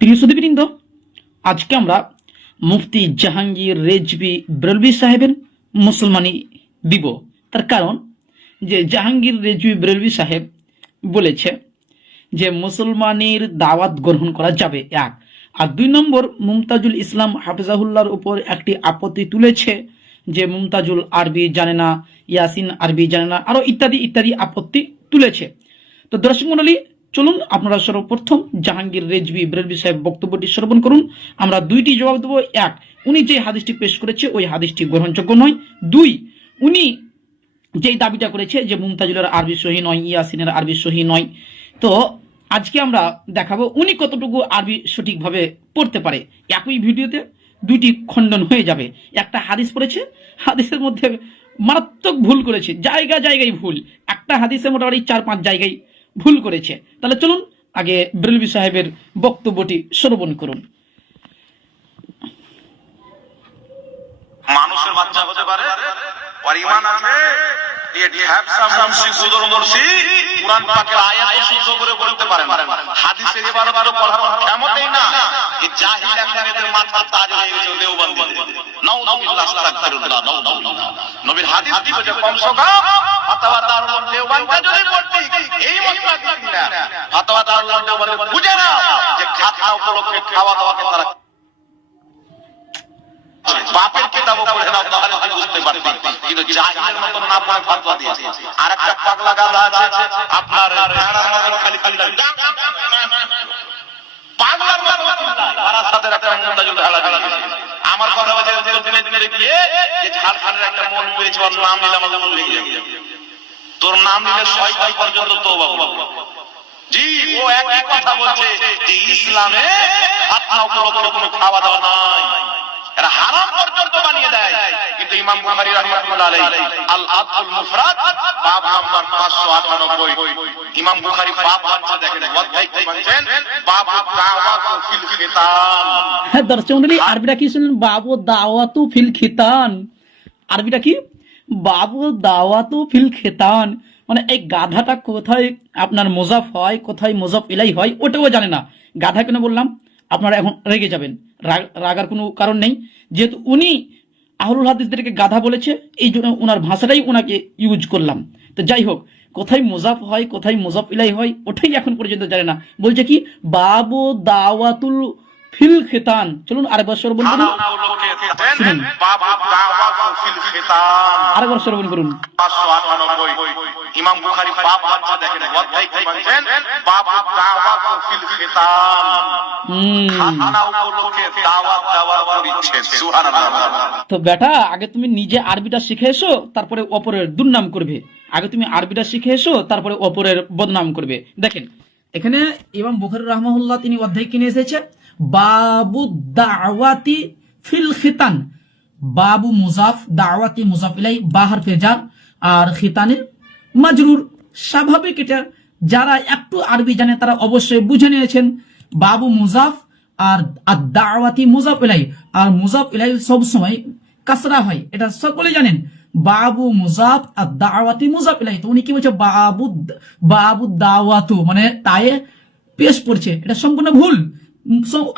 প্রিয় সুধীবৃন্দ, আজকে আমরা মুফতি জাহাঙ্গীর রেজভী বেরেলভী সাহেবের মুসলমানি দিব। তার কারণ যে জাহাঙ্গীর রেজভী বেরেলভী সাহেব বলেছে যে মুসলমানের দাওয়াত গ্রহণ করা যাবে, এক। আর দুই নম্বর, মুমতাজুল ইসলাম হাফিজাহুল্লাহর উপর একটি আপত্তি তুলেছে যে মুমতাজুল আরবি জানে না, ইয়াসিন আরবি জানে না, আরো ইত্যাদি ইত্যাদি আপত্তি তুলেছে। তো দর্শক মণ্ডলী, চলুন আপনারা সর্বপ্রথম জাহাঙ্গীর রেজভী বেরেলভী সাহেব বক্তব্যটি শ্রবণ করুন। আমরা দুইটি জবাব দেবো। এক, উনি যে হাদিসটি পেশ করেছে ওই হাদিসটি গ্রহণযোগ্য নয়। দুই, উনি যেই দাবিটা করেছে যে মুমতাজুলের আরবি সহি নয়, ইয়াসিনের আরবি সহি নয়। তো আজকে আমরা দেখাবো উনি কতটুকু আরবি সঠিকভাবে পড়তে পারে। একই ভিডিওতে দুইটি খণ্ডন হয়ে যাবে। একটা হাদিস পড়েছে, হাদিসের মধ্যে মারাত্মক ভুল করেছে, জায়গা জায়গায় ভুল। একটা হাদিসে মোটামুটি 4-5 জায়গায় ভুল করেছে। তাহলে চলুন আগে বেরেলভী সাহেবের বক্তব্যটি শ্রবণ করুন। মানুষের বাচ্চা হতে পারে, ওর ঈমান আছে, এই ঢ্যাপসা মুফসি গুদর মুর্শি কুরআন পাকের আয়াত শুদ্ধ করে বলতে পারে না, হাদিসের ইবারত পড়ানোর ক্ষমতাই না। এই জাহিল একজনের মাথা তাজ হয়ে গেছে দেওবন্দিতে। নাউযুবিল্লাহ, আস্তাগফিরুল্লাহ, নাউযুবিল্লাহ। নবীর হাদিস কি বলে, কমসে কম ফাতাওয়া দারুল দেওবন্দে যদি পড়তি এই মশলা দিতি না। ফাতাওয়া দারুল দেওবন্দে বুঝে না যে খাতনা উপলক্ষে খাওয়া দাওয়াকে তারা বাপের কিতাবও পড়ে না, তাহলে তুই বুঝতে পারবি। কিন্তু জাহিলের মত না পড়ে ফতোয়া দিয়েছে। আর একটা পাগলা গাধা আছে আপনার ভেড়ার মতো খালি খালি পাগলার মতো বারাসাতের একটা মুমতাজুল ঢালা দিয়েছে। আমার কথা হচ্ছে দিনে দিনে গিয়ে যে ঝাড়খণ্ডের একটা মন পেয়েছে, ওর নাম নিলে আমাদের মন ভেঙে যাবে। তোর নাম নিলে 6 পর্যন্ত তওবা করব। জি, ও একই কথা বলছে যে ইসলামে খাতনা উপলক্ষে কোনো খাওয়া দাওয়া নাই, এরা হারাম পর্যন্ত বানিয়ে দেয়। কিন্তু ইমাম বুখারী রাহমাতুল্লাহ আলাইহি আল আদবুল মুফরাদ বাব নাম্বার 598, ইমাম বুখারী বাব বানছে, দেখেন অধ্যায় কি বানছেন, বাবু দাওয়াতু ফিল খিতান। হ্যাঁ দর্শক মণ্ডলী, আরবিটা কি শুনলেন? বাবু দাওয়াতু ফিল খিতান। আরবিটা কি? বাবু দাওয়াতু ফিল খিতান। মানে এই গাধাটা কোথায় আপনার মুজাফ হয়, কোথায় মুজাফ ইলাই হয়, ওটাও জানে না। গাধা কেন বললাম আপনারা এখন রেগে যাবেন, রাগার কোনো কারণ নেই। যেহেতু উনি আহলুল হাদিসদেরকে গাধা বলেছে, এই জন্য ওনার ভাষাটাই ওনাকে ইউজ করলাম। তো যাই হোক, কোথায় মুজাফ হয়, কোথায় মুজাফ ইলাই হয়, ওটাই এখন পর্যন্ত জানে না। বলছে কি বাবু দাওয়াতুল ফিল খিতান। চলুন আরেকবার শ্রবণ করুন, শুনুন আরেকবার শ্রবণ করুন। 598, ইমাম বুখারী বাব বানছে, দেখেন অধ্যায় কি বানছেন, বাবু দাওয়াতু ফিল খিতান। খাতনা উপলক্ষে দাওয়াত দেওয়ার পরিচ্ছেদ। সুবহানাল্লাহ। তো বেটা, আগে তুমি নিজে আরবিটা শিখে এসো, তারপরে অপরের দুর্নাম করবে। আগে তুমি আরবিটা শিখে এসো, তারপরে অপরের বদনাম করবে। দেখেন এখানে ইমাম বুখারী রাহমাহুল্লাহ তিনি অধ্যায় কিনে এসেছে বাবু দাওয়াতি ফিল খিতান। বাবু মুজাফ, দাওয়াতি মুজাফ ইলাই, বাহার ফেজার, আর খিতানের মাজরুর। স্বাভাবিক, এটা যারা একটু আরবি জানে তারা অবশ্যই বুঝে নিয়েছেন। বাবু মুজাফ আর দাওয়াতি মুজাফ ইলাই, আর মুজাফ ইলাই সব সময় কাসরা হয়, এটা সকলে জানেন। বাবু মুজাফ আর দাওয়াতি মুজাফ ইলাই। তো উনি কি বলছে বাবু দাওয়াতু, মানে তায়ে পেশ পড়ছে, এটা সম্পূর্ণ ভুল।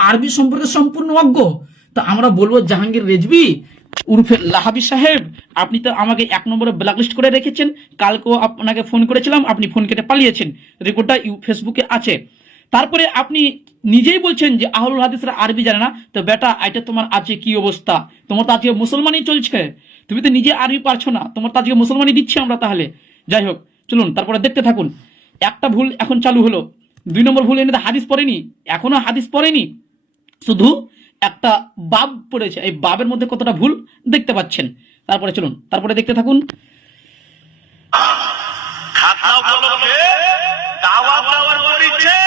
আরবি সম্পর্কে সম্পূর্ণ অজ্ঞ। তো আমরা বলবো জাহাঙ্গীর রেজভী উর্ফে লাহাবি সাহেব, আপনি তো আমাকে 1 নম্বরে ব্ল্যাকলিস্ট করে রেখেছেন। কালকেও আপনাকে ফোন করেছিলাম, আপনি ফোন কেটে পালিয়েছেন, রেকর্ডটা ফেসবুকে আছে। তারপরে আপনি নিজেই বলছেন যে আহলুল হাদিসরা আরবি জানে না। তো বেটা, এটা তোমার আজকে কি অবস্থা? তোমার তো আজকে মুসলমানই চলছে, তুমি তো নিজে আরবি পারছো না, তোমার তো আজকে মুসলমানই দিচ্ছি আমরা। তাহলে যাই হোক, চলুন তারপরে দেখতে থাকুন। একটা ভুল এখন চালু হলো, 2 নম্বর ভুল, এনে হাদিস পড়েনি, এখনো হাদিস পড়েনি, শুধু একটা বাব পড়েছে। এই বাবের মধ্যে কতটা ভুল দেখতে পাচ্ছেন। তারপরে চলুন, তারপরে দেখতে থাকুন। খাতনা উপলক্ষে দাওয়াত দেওয়ার পরিচ্ছেদ।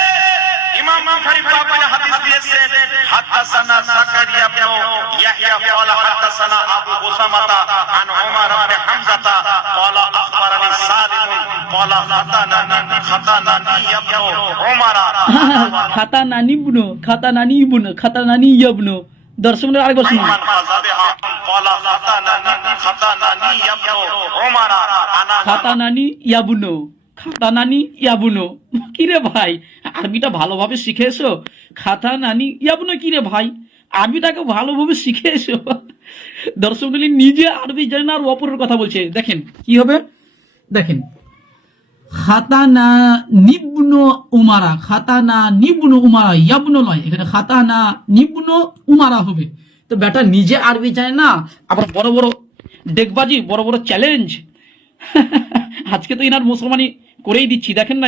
ইমাম বুখারী বাবনে হাদিস দিয়েছেন, হাদাসানা যাকারিয়া ইবনে ইয়াহইয়া ক্বালা হাদাসানা আবু উসামাতা আন উমর ইবনে হামজাতা ক্বালা আখবারানি সালিম ক্বালা খাতানানি ইবনে উমর। খাতানানি ইবনে। দর্শকদের আরেকবার শুনুন। খাতানানি ইয়াবুনো। কি রে ভাই, আরবিটা ভালোভাবে শিখে এসো। খাতা নানি ইয়াবনো কি রে ভাই, আরবিটাকে ভালোভাবে শিখে এসো। দর্শক মণ্ডলী নিজে আরবি জানে না আর অপরের কথা বলছে। দেখেন কি হবে, দেখেন খাতানা নিবনু উমারা, খাতানা নিবনু উমারা, ইয়াবনু নয়, এখানে খাতানা নিবনু উমারা হবে। তো বেটা নিজে আরবি জানে না, আবার বড় বড় ডেকবাজি, বড় বড় চ্যালেঞ্জ। আজকে তো ইনার মুসলমানি করেই দিচ্ছি, দেখেন না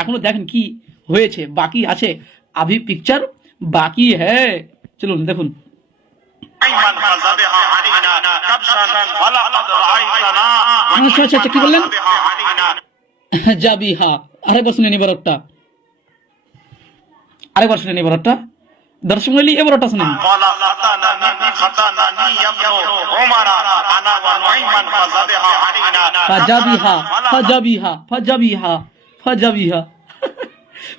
এখনো দেখেন কি হয়েছে, বাকি আছে, আভি পিকচার বাকি হ্যাঁ। চলুন দেখুন। আচ্ছা আচ্ছা কি বললেন, জাবিহা, আরেকবার শুনে নিবার একটা, আরেকবার শুনে নিবার একটা। দর্শক মণ্ডলী এবার ওটা শুনেন। ফাজাবিহা ফাজাবিহা ফাজাবিহা ফাজাবিহা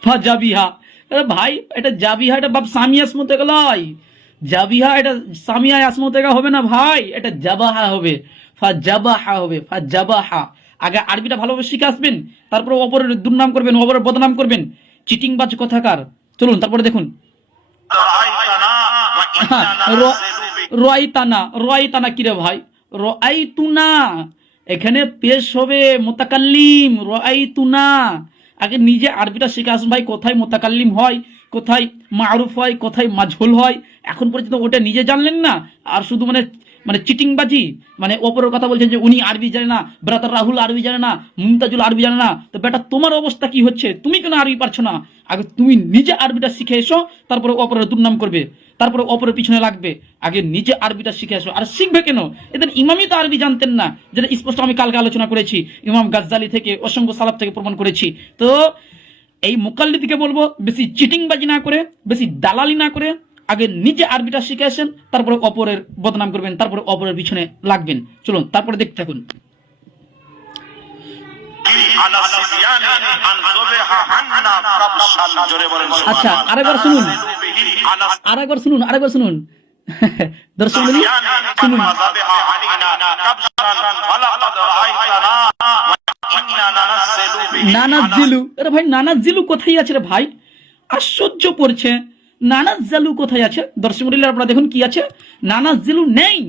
ফাজাবিহা। আরে ভাই এটা জাবিহা, এটা বাপ সামিয়া আসমতে গেলাই, জাবিহা এটা সামিয়া আসমতে গা হবে না ভাই, এটা জাবাহা হবে, ফাজাবাহা হবে, ফাজাবাহা। আগে আরবিটা ভালোভাবে শিখে আসবেন, তারপরে অপরের দুর্নাম করবেন, অপরের বদনাম করবেন, চিটিংবাজ কথাকার। চলুন তারপরে দেখুন। রয়তানা, রয়তানা কি রে ভাই, রয়তুনা, এখানে পেশ হবে মুতাকাল্লিম, রয়তুনা। আগে নিজে আরবিটা শিখে আসুন ভাই, কোথায় মুতাকাল্লিম হয়, কোথায় মারুফ হয়, কোথায় মাজহুল হয়, এখন পর্যন্ত ওটা নিজে জানলেন না, আর শুধু মানে মানে চিটিংবাজি, মানে ওপরের কথা বলছেন যে উনি আরবি জানে না, ব্রাদার রাহুল আরবি জানে না, মুমতাজুল আরবি জানে না। তো বেটা তোমার অবস্থা কি হচ্ছে, তুমি কেন আরবি পারছো না? আগে তুমি নিজে আরবিটা শিখে এসো, তারপরে অপরের দুর্নাম করবে, তারপরে অপরের পিছনে লাগবে। আগে নিজে আরবিটা শিখে আসো। আর শিখবে কেন, এদের ইমামই তো আরবি জানতেন না, যেটা স্পষ্ট আমি কালকে আলোচনা করেছি, ইমাম গাজ্জালি থেকে, অসংখ্য সালাফ থেকে প্রমাণ করেছি। তো এই মুকাল্লিদকে বলবো বেশি চিটিংবাজি না করে, বেশি দালালি না করে, আগে নিজে আরবিটা শিখে আসেন, তারপরে অপরের বদনাম করবেন, তারপরে অপরের পিছনে লাগবেন। চলুন তারপরে দেখতে থাকুন। আচ্ছা আরেকবার শুনুন, আরেকবার শুনুন, আরেকবার শুনুন। দর্শক মণ্ডলী শুনুন। নানাজ্জিলু, আরে ভাই নানাজ্জিলু কোথায় আছে রে ভাই, আশ্চর্য পড়ছে, নানাজ্জালু কোথায় আছে? দর্শক মণ্ডলী আপনারা দেখুন কি আছে, নানাজ্জিলু নেই।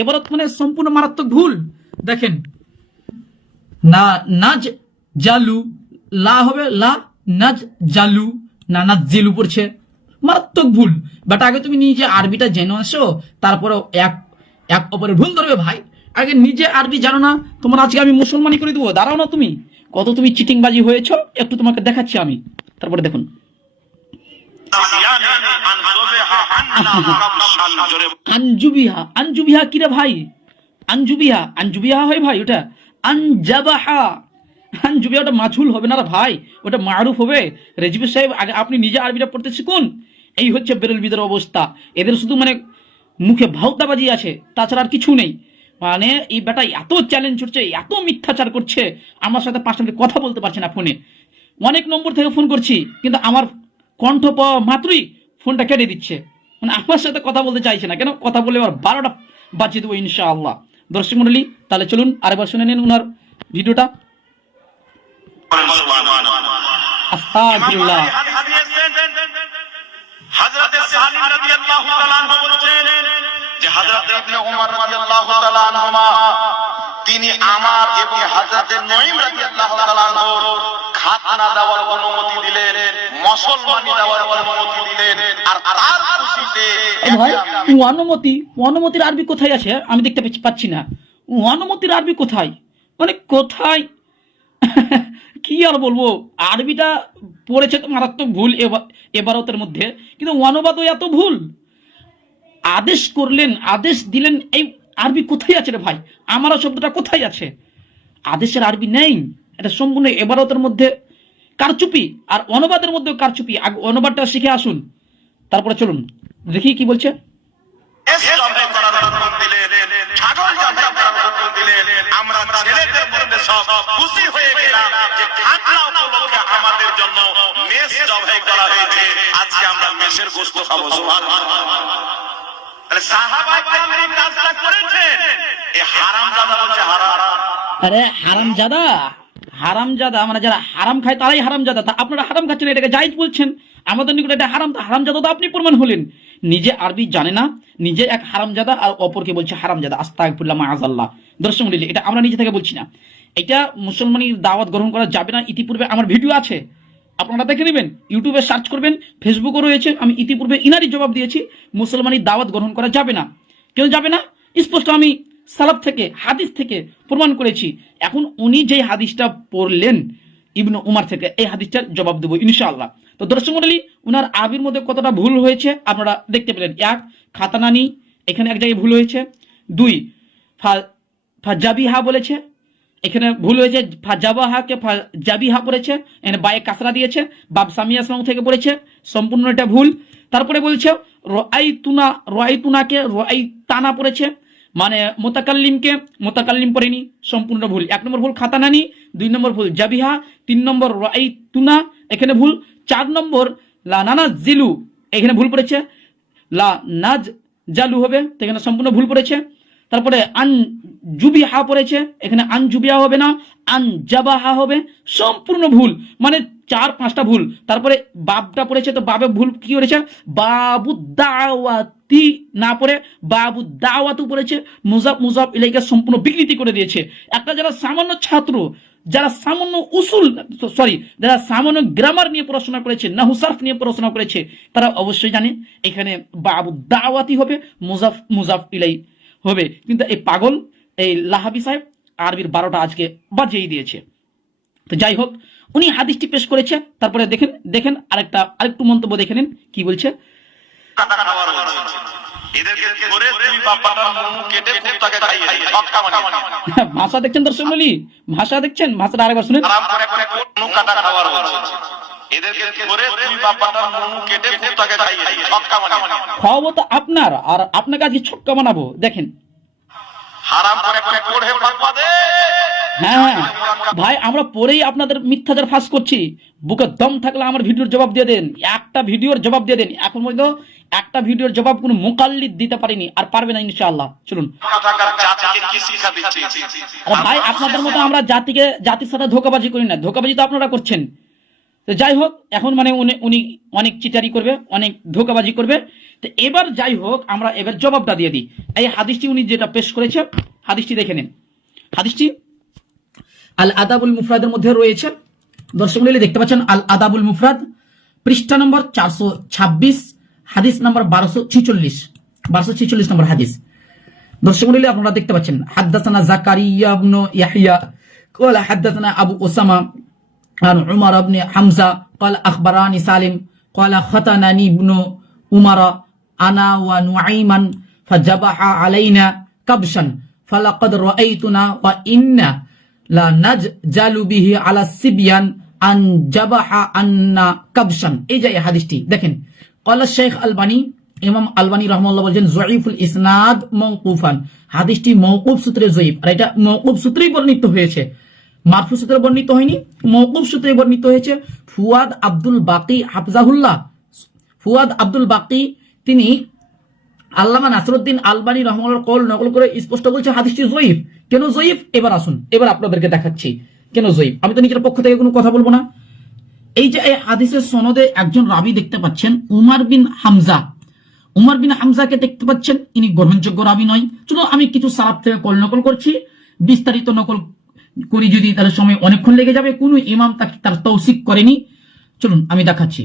এবার মানে সম্পূর্ণ মারাত্মক ভুল। দেখেন না, নাজ জালু, লা হবে লা, নাজ জালু, নানাজ্জিলু পড়ছে, মারাত্মক ভুল। বাট আগে তুমি নিজে আরবিটা জেনে আসো, তারপরে এক এক অপরের ভুল ধরবে ভাই। আগে নিজে আরবি জানো না, তোমার আজকে আমি মুসলমানি করে দেবো, দাঁড়াও না তুমি, কত তুমি চিটিংবাজি হয়েছো একটু তোমাকে দেখাচ্ছি আমি। তারপরে দেখুন। আনজুবিহা, আনজুবিহা কি রে ভাই, আনজুবিহা, আনজুবিহা হয় ভাই ওটা, আনজাবাহা, আনজুবিহা ওটা মাঝুল হবে না রে ভাই, ওটা মারুফ হবে। রেজবি সাহেব আগে আপনি নিজে আরবিটা পড়তে শিখুন। এই হচ্ছে বেরেলবিদের অবস্থা, এদের শুধু মানে মুখে ভাউতাবাজি আছে, তাছাড়া আর কিছু নেই। মানে এই বেটা এত চ্যালেঞ্জ করছে, এত মিথ্যাচার করছে, আমার সাথে 5 মিনিট কথা বলতে পারছে না ফোনে। অনেক নম্বর থেকে ফোন করছি, কিন্তু আমার কণ্ঠ পাওয়া মাত্রই ফোনটা কেটে দিচ্ছে, মানে আমার সাথে কথা বলতে চাইছে না। কেন, কথা বলে আবার 12টা বাজিয়ে দেবো ইনশাআল্লাহ। দর্শক মণ্ডলী তাহলে চলুন আরেকবার শুনে নিন ওনার ভিডিওটা। আস্তাগফিরুল্লাহ। হযরত সালিম রাদিয়াল্লাহু তাআলা আনহু বলেন যে হযরত ইবনে ওমর রাদিয়াল্লাহু তাআলা আনহুমা তিনি আমার এবং হযরত নঈম রাদিয়াল্লাহু তাআলা আনহুর খাতনা দেওয়ার অনুমতি দিলেন, মুসলমানি দেওয়ার অনুমতি দিলেন। আর তার খুশিতে ভাই অনুমতি, অনুমতির আরবি কোথায় আছে আমি দেখতে পাচ্ছি না। অনুমতির আরবি কোথায়, মানে কোথায়? কি আর বলবো, আরবিটা পড়েছে তো মারাত্মক ভুল এবারতের মধ্যে, কিন্তু অনুবাদও এত ভুল। আদেশ করলেন, আদেশ দিলেন, এই আরবি কোথায় আছে রে ভাই? আমারও শব্দটা কোথায় আছে? আদেশের আরবি নেই, এটা সম্পূর্ণ এবারতের মধ্যে কারচুপি, আর অনুবাদের মধ্যেও কারচুপি। আগে অনুবাদটা শিখে আসুন, তারপরে চলুন দেখি কি বলছে। আমরা ছেলেদের মধ্যে সব খুশি হয়ে গেলাম যে খাতনা উপলক্ষে আমাদের জন্য মেষ জবাই করা হয়েছে, আজকে আমরা মেষের গোশত খাবো। সুবহানাল্লাহ। তাহলে সাহাবায়ে কেরাম এই কাজটা করেছেন, এই হারামজাদা বলছে হারাম। আরে হারামজাদা, হারামজাদা মানে যারা হারাম খায় তারাই হারামজাদা, তা আপনারা হারাম খাচ্ছেন, এটাকে জায়েজ বলছেন, আমাদের নিকট এটা হারাম, তা হারামজাদা তো আপনি প্রমাণ হলেন। নিজে আরবি জানে না, নিজে এক হারামজাদা আর অপরকে বলছে হারামজাদা, আস্তাগফিরুল্লাহ মাআযাল্লাহ। দর্শক মণ্ডলী, এটা আমরা নিজে থেকে বলছি না, এটা মুসলমানের দাওয়াত গ্রহণ করা যাবে না। ইতিপূর্বে আমার ভিডিও আছে, আপনারা দেখে নেবেন, ইউটিউবে সার্চ করবেন, ফেসবুকও রয়েছে, আমি ইতিপূর্বে ইনারই জবাব দিয়েছি, মুসলমানের দাওয়াত গ্রহণ করা যাবে না। কেন যাবে না? স্পষ্ট আমি সালাফ থেকে হাদিস থেকে প্রমাণ করেছি। এখন উনি যে হাদিসটা পড়লেন ইবনে উমার থেকে, এই হাদিসটার জবাব দেবো ইনশাআল্লাহ। তো দর্শক মণ্ডলী, উনার আরবির মধ্যে কতটা ভুল হয়েছে আপনারা দেখতে পেলেন। এক, খাতানানি, এখানে এক জায়গায় ভুল হয়েছে। দুই, ফাজাবিহা বলেছে, এখানে ভুল হয়েছে, ফাজাবাহাকে ফাজাবিহা পড়েছে, এখানে বায়ে কাসরা দিয়েছে, বাব সামিয়া ইসলাম থেকে পড়েছে, সম্পূর্ণ এটা ভুল। তারপরে বলছে রাআইতুনাকে রাআইতানা পড়েছে, মানে মোতাকাল্লিমকে মোতাকাল্লিম পড়েনি, সম্পূর্ণ ভুল। এক নম্বর ভুল খাতানানি, দুই নম্বর ভুল জাবিহা, তিন নম্বর রাআইতুনা, এখানে ভুল। চার নম্বর লা নানাজিলু, এখানে ভুল পড়েছে, লা নাজ জালু হবে, তো এখানে সম্পূর্ণ ভুল পড়েছে। তারপরে আন জুবিহা পড়েছে, এখানে আন জুবিহা হবে না, আন জাবাহা হবে, সম্পূর্ণ ভুল, মানে 4-5টা ভুল। তারপরে বাবটা পড়েছে, তো বাবে ভুল কি করেছে, বাবু দাওয়াতি না পড়ে বাবু দাওয়াতু পড়েছে, মুজাফ ইলাইকা সম্পূর্ণ বিকৃতি করে দিয়েছে। একটা যারা সামান্য ছাত্র, যারা সামান্য যারা সামান্য গ্রামার নিয়ে পড়াশোনা করেছে, নাহু সারফ নিয়ে পড়াশোনা করেছে, তারা অবশ্যই জানে এখানে বাবু দাওয়াতি হবে, মুজাফ ইলাই হবে। কিন্তু এই পাগল এই লাহাবি সাহেব আরবির 12টা আজকে বাজিয়ে দিয়েছে। তো যাই হোক, উনি হাদিসটি পেশ করেছে। তারপরে দেখেন আরেকটু মন্তব্য দেখে নিন কি বলছে। ভাষা দেখছেন দর্শক মণ্ডলী, ভাষা দেখছেন, ভাষাটা আরেকবার শুনেন। খাওয়াবো তো আপনার, আর আপনাকে আজকে ছক্কা বানাবো, দেখেন। হ্যাঁ ভাই, আমরা পরেই আপনাদের মিথ্যাচার ফাঁস করছি। বুকে দম থাকলে আমার ভিডিওর জবাব দিয়ে দেন, একটা ভিডিওর জবাব দিয়ে দেন। এখন পর্যন্ত একটা ভিডিওর জবাব কোনো মুকাল্লিদ দিতে পারিনি, আর পারবে না ইনশাআল্লাহ। চলুন ভাই, আপনাদের মতো আমরা জাতির সাথে ধোঁকাবাজি করি না, ধোঁকাবাজি তো আপনারা করছেন। তো যাই হোক, এখন মানে উনি অনেক চিটারি করবে, অনেক ধোঁকাবাজি করবে। তো এবার যাই হোক, আমরা এবার জবাবটা দিয়ে দিই। এই হাদিসটি উনি যেটা পেশ করেছে, হাদিসটি দেখে নিন। হাদিসটি আল আদাবুল মুফরাদের মধ্যে রয়েছে। দর্শক মণ্ডলী দেখতে পাচ্ছেন, আল আদাবুল মুফরাদ, পৃষ্ঠা নম্বর 426, হাদিস নম্বর 1246 নম্বর হাদিস। দর্শক মণ্ডলী আপনারা দেখতে পাচ্ছেন, হাদাসানা জাকারিয়া ইবনে ইয়াহইয়া ক্বালা হাদাসানা আবু উসামা عن عمر بن حمزة قال أخبراني سالم قال ختنني ابن عمر أنا ونعيما فجبح علينا كبشا فلقد رأيتنا وإنا لا نجل به على السبيان أن جبح عنا كبشا। এই যে হাদিসটি দেখেন, قال الشيخ الباني, ইমাম আলবানী রাহমাহুল্লাহ বলেন জয়ীফুল ইসনাদ মওকুফান, হাদিসটি মওকুফ সূত্রে জয়ীফ, আর এটা মওকুফ সূত্রেই বর্ণিত হয়েছে, মারফু সূত্রে বর্ণিত হয়নি, মওকুফ সূত্রে বর্ণিত হয়েছে। ফুয়াদ আব্দুল বাকি হাফজাহুল্লাহ, ফুয়াদ আব্দুল বাকি তিনি আল্লামা নাসরউদ্দিন আলবানী রাহমাহুল্লাহর কওল নকল করে স্পষ্ট বলছে হাদিসটি জয়ীফ। কেন জয়ীফ এবার আসুন, এবার আপনাদেরকে দেখাচ্ছি কেন জয়ীফ। আমি তো নিজের পক্ষ থেকে কোনো কথা বলবো না। এই যে এই হাদিসের সনদে একজন রাবি দেখতে পাচ্ছেন, উমার বিন হামজা। উমার বিন হামজাকে দেখতে পাচ্ছেন, ইনি গ্রহণযোগ্য রাবি নয়। চলো আমি কিছু সালাফ থেকে কল নকল করছি, বিস্তারিত নকল করি যদি তাহলে সময় অনেকক্ষণ লেগে যাবে। কোন ইমাম তার তৌসিক করেনি। চলুন আমি দেখাচ্ছি।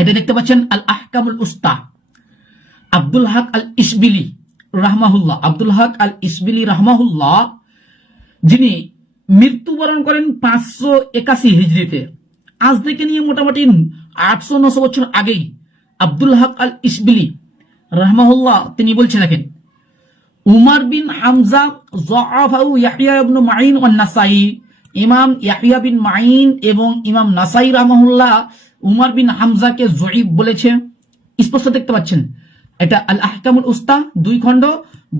এটা দেখতে পাচ্ছেন আল আহকামুল উস্তা, আব্দুল হক আল ইসবিলি রাহমাহুল্লাহ, আব্দুল হক আল ইসবিলি রাহমাহুল্লাহ, যিনি মৃত্যুবরণ করেন 581 হিজরিতে। আজ থেকে নিয়ে মোটামুটি 800-900 বছর আগেই আব্দুল হক আল ইসবিলি রাহমাহুল্লাহ তিনি বলছেন, দেখেন, উমার বিন হামজা যআফাহু ইয়াহইয়া ইবনে মাঈন ওয়ান নাসাই, ইমাম ইয়াহইয়া বিন মাঈন এবং ইমাম নাসাই রাহমাহুল্লাহ উমার বিন হামজাকে যঈফ বলেছে। স্পষ্ট দেখতে পাচ্ছেন, এটা আল আহকামুল উস্তা 2 খণ্ড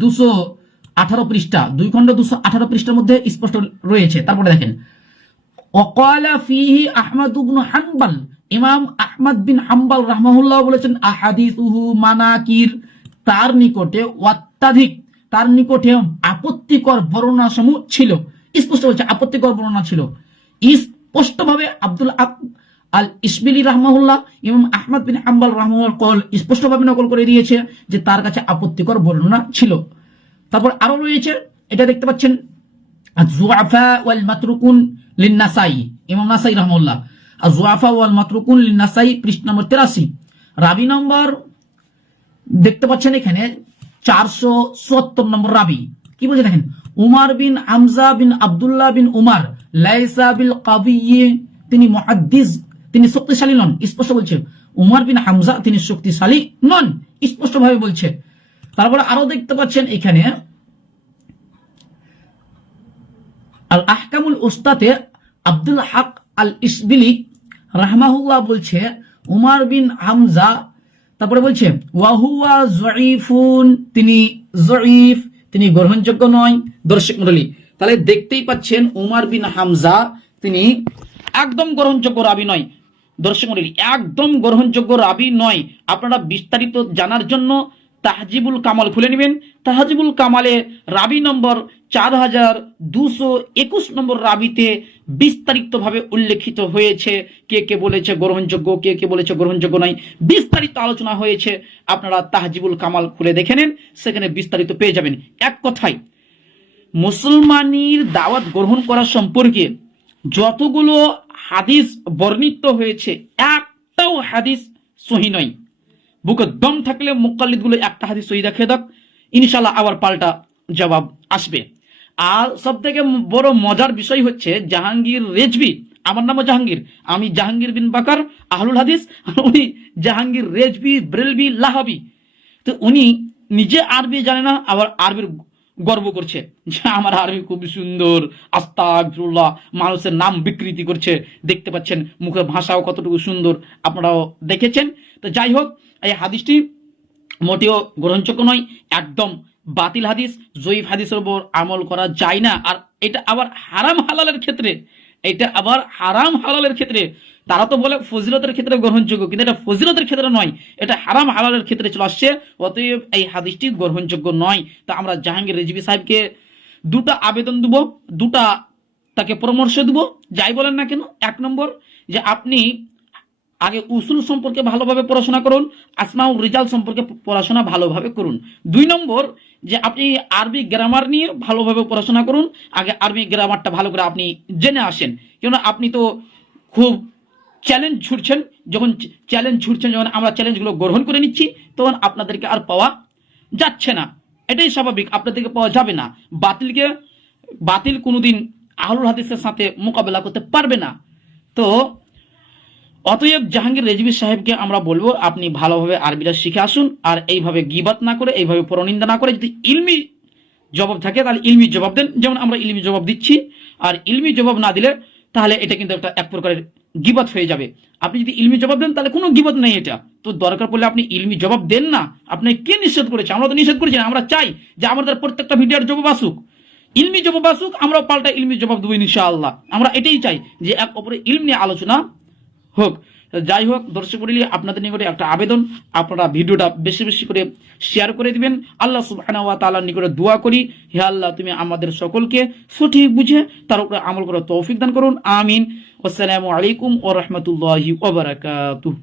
218 পৃষ্ঠা, 2 খণ্ড 218 পৃষ্ঠার মধ্যে স্পষ্ট রয়েছে। তারপরে দেখেন, ওয়াকালা ফিহি আহমদ ইবনে হানবাল, ইমাম আহমদ বিন হাম্বাল রাহমাহুল্লাহ বলেছেন আহাদিসুহু মানাকির, তার নিকটে অত্যাধিক, তার নিকটে আপত্তিকর বর্ণনাসমূহ ছিল। স্পষ্ট বলছে আপত্তিকর বর্ণনা ছিল। স্পষ্টভাবে আব্দুল আল ইসবিলি রাহমাহুল্লাহ ইমাম আহমদ বিন হাম্বল রাহমাহুল্লাহ কল স্পষ্টভাবে নকল করে দিয়েছে যে তার কাছে আপত্তিকর বর্ণনা ছিল। তারপর আরো রয়েছে, এটা দেখতে পাচ্ছেন আয-যুআফা ওয়াল মাতরুকুন লিন-নাসাই, ইমাম নাসাই রাহমাহুল্লাহ আয-যুআফা ওয়াল মাতরুকুন লিন-নাসাই পৃষ্ঠা নম্বর 83, রাবি নম্বর দেখতে পাচ্ছেন এখানে 470 নম্বর রাবি কি বলছে দেখেন, উমার বিন হামজা বিন আব্দুল্লাহ বিন উমার লাইসা বিল কাবিয়্যি, তিনি মুহাদ্দিস, তিনি শক্তিশালী নন। স্পষ্ট বলছে উমার বিন হামজা তিনি শক্তিশালী নন, স্পষ্ট ভাবে বলছে। তারপরে আরো দেখতে পাচ্ছেন এখানে আল আহকামুল উস্তাদে আব্দুল হক আল ইসবিলি রাহমাহুল্লাহ বলছে উমার বিন হামজা, তারপরে বলছে ওয়াহুয়া যঈফুন, তিনি যঈফ, তিনি গ্রহণযোগ্য নয়। দর্শক মণ্ডলী, তাহলে দেখতেই পাচ্ছেন উমার বিন হামজা তিনি একদম গ্রহণযোগ্য রাবি নয়। দর্শক মণ্ডলী, একদম গ্রহণযোগ্য রাবি নয়। আপনারা বিস্তারিত জানার জন্য তাহজিবুল কামাল খুলে নেবেন। তাহজিবুল কামালে রাবি নম্বর 4221 নম্বর রাবিতে বিস্তারিতভাবে উল্লেখিত হয়েছে কে কে বলেছে গ্রহণযোগ্য, কে কে বলেছে গ্রহণযোগ্য নয়, বিস্তারিত আলোচনা হয়েছে। আপনারা তাহজিবুল কামাল খুলে দেখে নেন, সেখানে বিস্তারিত পেয়ে যাবেন। এক কথায় মুসলমানের দাওয়াত গ্রহণ করা সম্পর্কে যতগুলো হাদিস বর্ণিত হয়েছে একটাও হাদিস সহি নয়। বুকে দম থাকলে মুকাল্লিদ গুলো একটা হাদিস সহি দেখিয়ে দাও, ইনশাআল্লাহ আবার পাল্টা জবাব আসবে। আর সব থেকে বড় মজার বিষয় হচ্ছে জাহাঙ্গীর রেজভি, আমার নামও জাহাঙ্গীর, আমি জাহাঙ্গীর বিন বাকার আহলুল হাদিস, আর উনি জাহাঙ্গীর রেজভি ব্রেলভি লাহাবি। তো উনি নিজে আরবি জানে না, আবার আরবির গর্ব করছে যে আমার আরবি খুব সুন্দর, আস্তাগফিরুল্লাহ, মানুষের নাম বিকৃতি করছে। দেখতে পাচ্ছেন মুখের ভাষাও কতটুকু সুন্দর, আপনারাও দেখেছেন। তো যাই হোক, এই হাদিসটি মোটেও গ্রহণযোগ্য নয়, একদম বাতিল হাদিস, জয়ীফ হাদিসের উপর আমল করা যায় না। আর এটা আবার হারাম হালালের ক্ষেত্রে, এটা আবার হারাম হালালের ক্ষেত্রে, তারা তো বলে ফজিলতের ক্ষেত্রে গ্রহণযোগ্য, কিন্তু এটা ফজিলতের ক্ষেত্রে নয়, এটা হারাম হালালের ক্ষেত্রে চলে আসছে। অতএব এই হাদিসটি গ্রহণযোগ্য নয়। তো আমরা জাহাঙ্গীর রেজভি সাহেবকে দুটা আবেদন দেব, দুটা তাকে পরামর্শ দেব, যাই বলেন না কেন। এক নম্বর, যে আপনি আগে উসুল সম্পর্কে ভালোভাবে পড়াশোনা করুন, আসমাউর রিজাল সম্পর্কে পড়াশোনা ভালোভাবে করুন। দুই নম্বর, যে আপনি আরবি গ্রামার নিয়ে ভালোভাবে পড়াশোনা করুন, আগে আরবি গ্রামারটা ভালো করে আপনি জেনে আসেন। কেন আপনি তো খুব চ্যালেঞ্জ ছুটছেন, যখন আমরা চ্যালেঞ্জগুলো গ্রহণ করে নিচ্ছি, তখন আপনাদেরকে আর পাওয়া যাচ্ছে না, এটাই স্বাভাবিক, আপনাদেরকে পাওয়া যাবে না। বাতিল কোনোদিন আহলুল হাদিসের সাথে মোকাবেলা করতে পারবে না। তো অতএব জাহাঙ্গীর রেজভি সাহেবকে আমরা বলবো আপনি ভালোভাবে আরবিটা শিখে আসুন, আর এইভাবে গীবাত না করে, এইভাবে পরনিন্দা না করে, যদি ইলমি জবাব থাকে তাহলে ইলমি জবাব দেন, যেমন আমরা ইলমি জবাব দিচ্ছি। আর ইলমি জবাব না দিলে তাহলে এটা কিন্তু একটা এক প্রকারের গীবাত হয়ে যাবে। আপনি যদি ইলমি জবাব দেন তাহলে কোনো গীবাত নেই, এটা তো দরকার পড়লে আপনি ইলমি জবাব দেন না। আপনি কে নিষেধ করেছে? আমরা তো নিষেধ করেছি না, আমরা চাই যে আমাদের প্রত্যেকটা ভিডিওর জবাব আসুক, ইলমি জবাব আসুক, আমরা পাল্টা ইলমি জবাব দেবো ইনশাআল্লাহ। আমরা এটাই চাই যে এক অপরের ইলম নিয়ে আলোচনা হোক। যাই হোক দর্শক মণ্ডলী, আপনাদের নিকটে একটা আবেদন, আপনারা ভিডিওটা বেশি বেশি করে শেয়ার করে দিবেন। আল্লাহ সুবহানাহু ওয়া তাআলার নিকটে দোয়া করি, হে আল্লাহ তুমি আমাদের সকলকে সঠিক বুঝে তার উপরে আমল করার তৌফিক দান করুন, আমিন। আসসালামু আলাইকুম ওয়া রাহমাতুল্লাহি ওয়া বারাকাতুহু।